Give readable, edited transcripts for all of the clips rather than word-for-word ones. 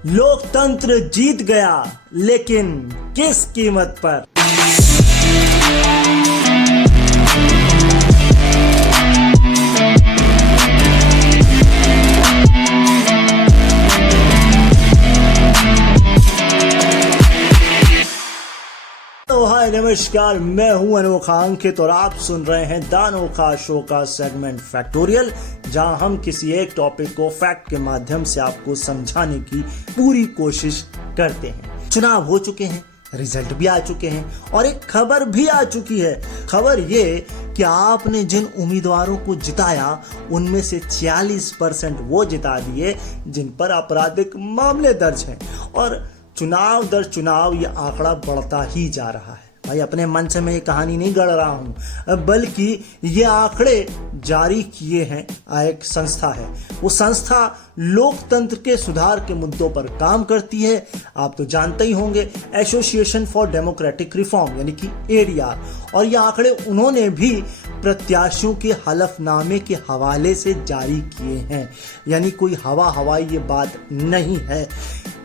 लोकतंत्र जीत गया, लेकिन किस कीमत पर। हाय नमस्कार, मैं हूं अनोखा अंकित और आप सुन रहे हैं द अनोखा शो का सेगमेंट फैक्टोरियल, जहां हम किसी एक टॉपिक को फैक्ट के माध्यम से आपको समझाने की पूरी कोशिश करते हैं। चुनाव हो चुके हैं, रिजल्ट भी आ चुके हैं और एक खबर भी आ चुकी है। खबर ये कि आपने जिन उम्मीदवारों को जिताया उनमें से 46% वो जिता दिए जिन पर आपराधिक मामले दर्ज हैं, और चुनाव दर चुनाव ये आंकड़ा बढ़ता ही जा रहा है। भाई अपने मन से मैं ये कहानी नहीं गढ़ रहा हूं, बल्कि ये आंकड़े जारी किए हैं एक संस्था है। वो संस्था लोकतंत्र के सुधार के मुद्दों पर काम करती है। आप तो जानते ही होंगे, एसोसिएशन फॉर डेमोक्रेटिक रिफॉर्म यानी कि एडीआर। और ये आंकड़े उन्होंने भी प्रत्याशियों के हलफनामे के हवाले से जारी किए हैं, यानी कोई हवाई ये बात नहीं है।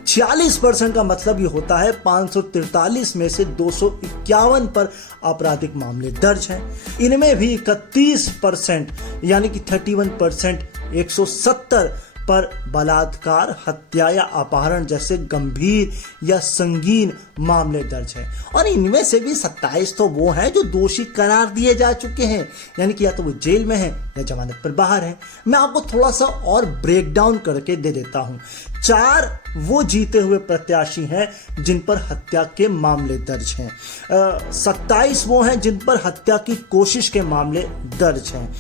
46% का मतलब ये होता है 543 में से 251 पर आपराधिक मामले दर्ज हैं। इनमें भी 31% यानी कि 31% 170 पर बलात्कार, हत्या या अपहरण जैसे गंभीर या संगीन मामले दर्ज हैं। और इनमें से भी 27 तो वो हैं जो दोषी करार दिए जा चुके हैं, यानी कि या तो वो जेल में हैं या जमानत पर बाहर हैं। मैं आपको थोड़ा सा और ब्रेक डाउन करके दे देता हूं। 4 वो जीते हुए प्रत्याशी हैं जिन पर हत्या के मामले दर्ज हैं। 27 वो हैं जिन पर हत्या की कोशिश के मामले दर्ज हैं।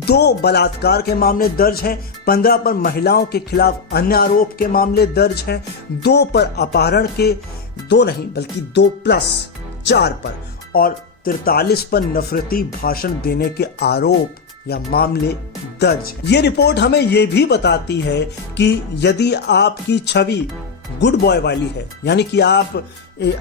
2 बलात्कार के मामले दर्ज हैं। 15 पर महिलाओं के खिलाफ अन्य आरोप के मामले दर्ज हैं। 2 पर अपहरण के, 2 नहीं बल्कि 2+4 पर, और 43 पर नफरती भाषण देने के आरोप या मामले दर्ज है। ये रिपोर्ट हमें ये भी बताती है कि यदि आपकी छवि गुड बॉय वाली है, यानी कि आप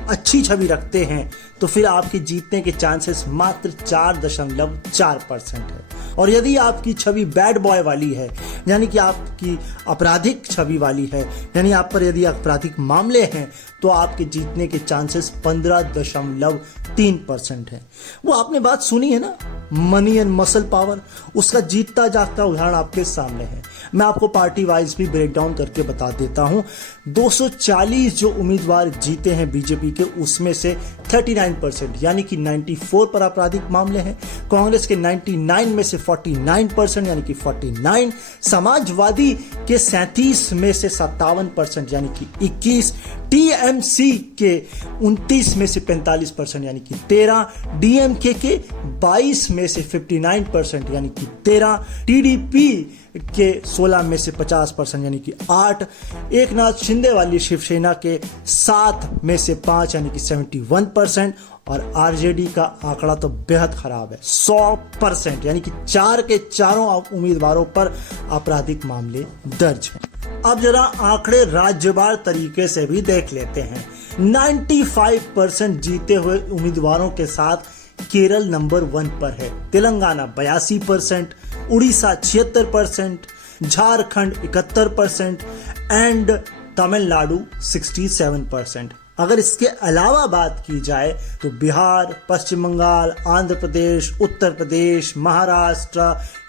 अच्छी छवि रखते हैं, तो फिर आपके जीतने के चांसेस मात्र 4.4% है। और यदि आपकी छवि बैड बॉय वाली है, यानी कि आपकी आपराधिक छवि वाली है, यानी आप पर यदि आपराधिक मामले हैं, तो आपके जीतने के चांसेस 15.3% है। वो आपने बात सुनी है ना, मनी एंड मसल पावर, उसका जीतता जागता उदाहरण आपके सामने है। मैं आपको पार्टी वाइज भी ब्रेक डाउन करके बता देता हूं। 240 जो उम्मीदवार जीते हैं बीजेपी के, उसमें से 39% यानी कि 94 पर आपराधिक मामले हैं। कांग्रेस के 99 में से 49% यानी कि 49, समाजवादी के 37 में से 57% यानी कि 21, टीएमसी के 29 में से 45% यानी कि 13, डीएमके के 22 में से 59% यानी कि 13, टीडीपी के 16 में से 50% यानी कि 8, एकनाथ शिंदे वाली शिवसेना के 7 में से 5 यानी कि 71%, और आरजेडी का आंकड़ा तो बेहद खराब है, 100% यानी कि 4 के चारों उम्मीदवारों पर आपराधिक मामले दर्ज हैं। अब जरा आंकड़े राज्यवार तरीके से भी देख लेते हैं। 95% जीते हुए उम्मीदवारों के साथ केरल नंबर 1 पर है, तेलंगाना 82%, उड़ीसा 76%, झारखंड 71% एंड तमिलनाडु 67%। अगर इसके अलावा बात की जाए तो बिहार, पश्चिम बंगाल, आंध्र प्रदेश, उत्तर प्रदेश, महाराष्ट्र,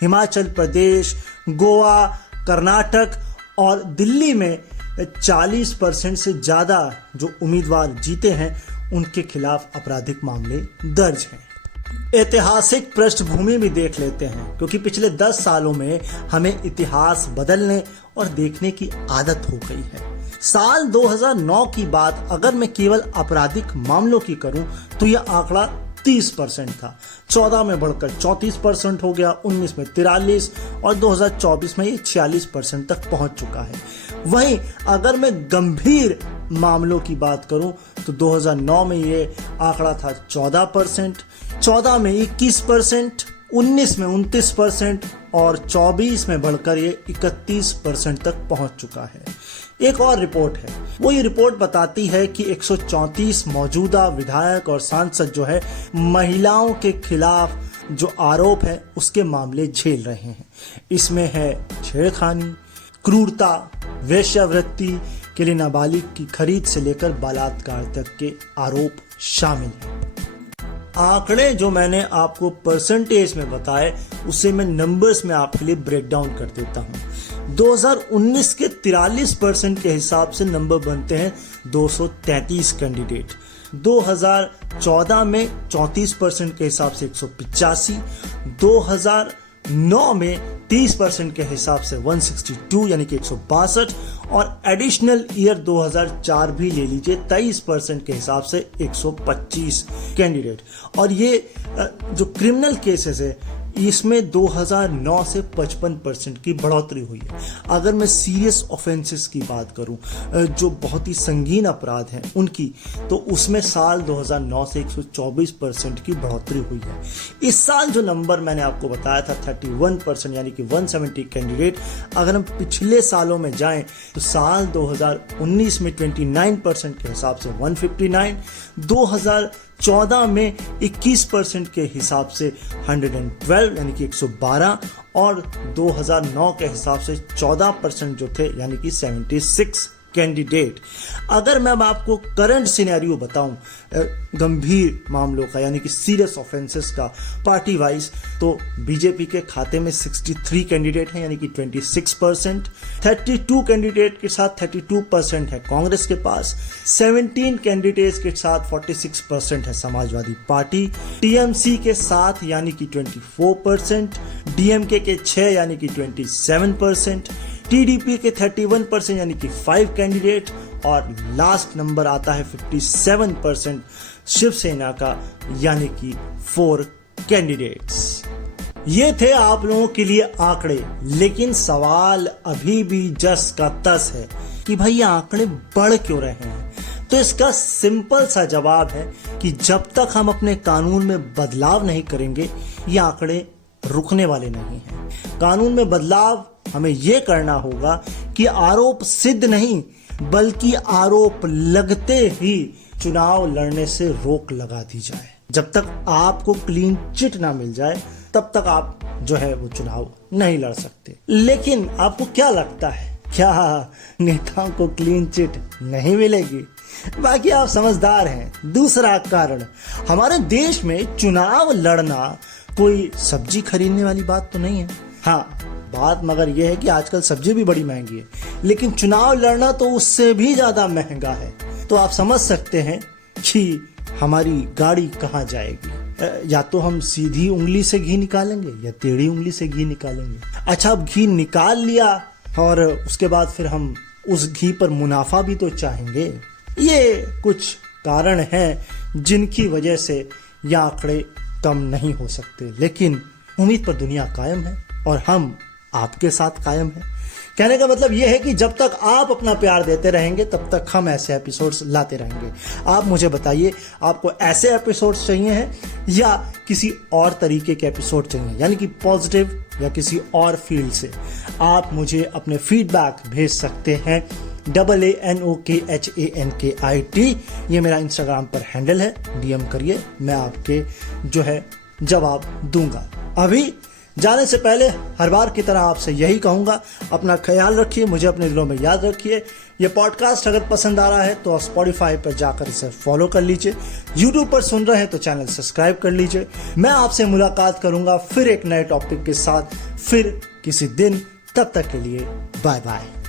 हिमाचल प्रदेश, गोवा, कर्नाटक और दिल्ली में 40% से ज़्यादा जो उम्मीदवार जीते हैं उनके खिलाफ आपराधिक मामले दर्ज हैं। ऐतिहासिक पृष्ठभूमि भी देख लेते हैं, क्योंकि पिछले 10 सालों में हमें इतिहास बदलने और देखने की आदत हो गई है। साल 2009 की बात अगर मैं केवल आपराधिक मामलों की करूं तो यह आंकड़ा 30% था। 14 में बढ़कर 34% हो गया, 19 में 43 और 2024 में ये 46% तक पहुंच चुका है। वहीं अगर मैं गंभीर मामलों की बात करूं तो 2009 में ये आंकड़ा था 14%, 14 में 21%, 19 में 29% और 24 में बढ़कर ये 31% तक पहुंच चुका है। एक और रिपोर्ट है, वो ये रिपोर्ट बताती है कि 134 मौजूदा विधायक और सांसद जो है महिलाओं के खिलाफ जो आरोप है उसके मामले झेल रहे हैं। इसमें है छेड़खानी, क्रूरता, वेश्यावृत्ति, के लिए नाबालिग की खरीद से लेकर बलात्कार तक के आरोप शामिल हैं। आंकड़े जो मैंने आपको परसेंटेज में बताए उसे मैं नंबर्स में आपके लिए ब्रेक डाउन कर देता हूं। 2019 के 43% के हिसाब से नंबर बनते हैं 233 कैंडिडेट। 2014 में 34% के हिसाब से 185, 2009 में 30% के हिसाब से 162 यानी कि 162, और एडिशनल ईयर 2004 भी ले लीजिए 23% के हिसाब से 125 कैंडिडेट। और ये जो क्रिमिनल केसेस है इसमें 2009 से 55% की बढ़ोतरी हुई है। अगर मैं सीरियस ऑफेंसेस की बात करूं जो बहुत ही संगीन अपराध हैं उनकी, तो उसमें साल 2009 से 124% की बढ़ोतरी हुई है। इस साल जो नंबर मैंने आपको बताया था 31% यानी कि 170 कैंडिडेट, अगर हम पिछले सालों में जाएं तो साल 2019 में 29% के हिसाब से 159, 2014 में 21% के हिसाब से 112 यानी कि 112, और 2009 के हिसाब से 14% जो थे यानी कि 76 कैंडिडेट। अगर मैं अब आपको करंट सिनेरियो बताऊं गंभीर मामलों का यानी कि सीरियस ऑफेंसेस का पार्टी वाइज, तो बीजेपी के खाते में 63 कैंडिडेट हैं यानी कि 26%, 32 कैंडिडेट के साथ 32% है कांग्रेस के पास, 17 कैंडिडेट्स के साथ 46% है समाजवादी पार्टी, टीएमसी के साथ यानी कि 24%, डीएमके के 6 यानी कि 27%, टीडीपी के 31% यानी कि 5 कैंडिडेट, और लास्ट नंबर आता है 57% शिवसेना का यानी कि 4 कैंडिडेट्स। ये थे आप लोगों के लिए आंकड़े, लेकिन सवाल अभी भी जस का तस है कि भाई ये आंकड़े बढ़ क्यों रहे हैं। तो इसका सिंपल सा जवाब है कि जब तक हम अपने कानून में बदलाव नहीं करेंगे ये आंकड़े रुकने वाले नहीं हैं। कानून में बदलाव हमें यह करना होगा कि आरोप सिद्ध नहीं बल्कि आरोप लगते ही चुनाव लड़ने से रोक लगा दी जाए। जब तक आपको क्लीन चिट ना मिल जाए तब तक आप जो है वो चुनाव नहीं लड़ सकते। लेकिन आपको क्या लगता है, क्या नेताओं को क्लीन चिट नहीं मिलेगी? बाकी आप समझदार हैं। दूसरा कारण, हमारे देश में चुनाव लड़ना कोई सब्जी खरीदने वाली बात तो नहीं है। हाँ, बात मगर यह है कि आजकल सब्जी भी बड़ी महंगी है, लेकिन चुनाव लड़ना तो उससे भी ज्यादा महंगा है। तो आप समझ सकते हैं कि हमारी गाड़ी कहाँ जाएगी। या तो हम सीधी उंगली से घी निकालेंगे या टेढ़ी उंगली से घी निकालेंगे। अच्छा, अब घी निकाल लिया और उसके बाद फिर हम उस घी पर मुनाफा भी तो चाहेंगे। ये कुछ कारण हैं जिनकी वजह से ये आंकड़े कम नहीं हो सकते, लेकिन उम्मीद पर दुनिया कायम है और हम आपके साथ कायम है। कहने का मतलब यह है कि जब तक आप अपना प्यार देते रहेंगे तब तक हम ऐसे एपिसोड्स लाते रहेंगे। आप मुझे बताइए, आपको ऐसे एपिसोड्स चाहिए हैं या किसी और तरीके के एपिसोड चाहिए, यानी कि पॉजिटिव या किसी और फील्ड से। आप मुझे अपने फीडबैक भेज सकते हैं AANOKHANKIT, ये मेरा इंस्टाग्राम पर हैंडल है। डीएम करिए, मैं आपके जो है जवाब दूंगा। अभी जाने से पहले हर बार की तरह आपसे यही कहूंगा, अपना ख्याल रखिए, मुझे अपने दिलों में याद रखिए। ये पॉडकास्ट अगर पसंद आ रहा है तो स्पॉटिफाई पर जाकर इसे फॉलो कर लीजिए। यूट्यूब पर सुन रहे हैं तो चैनल सब्सक्राइब कर लीजिए। मैं आपसे मुलाकात करूंगा फिर एक नए टॉपिक के साथ, फिर किसी दिन। तब तक के लिए बाय बाय।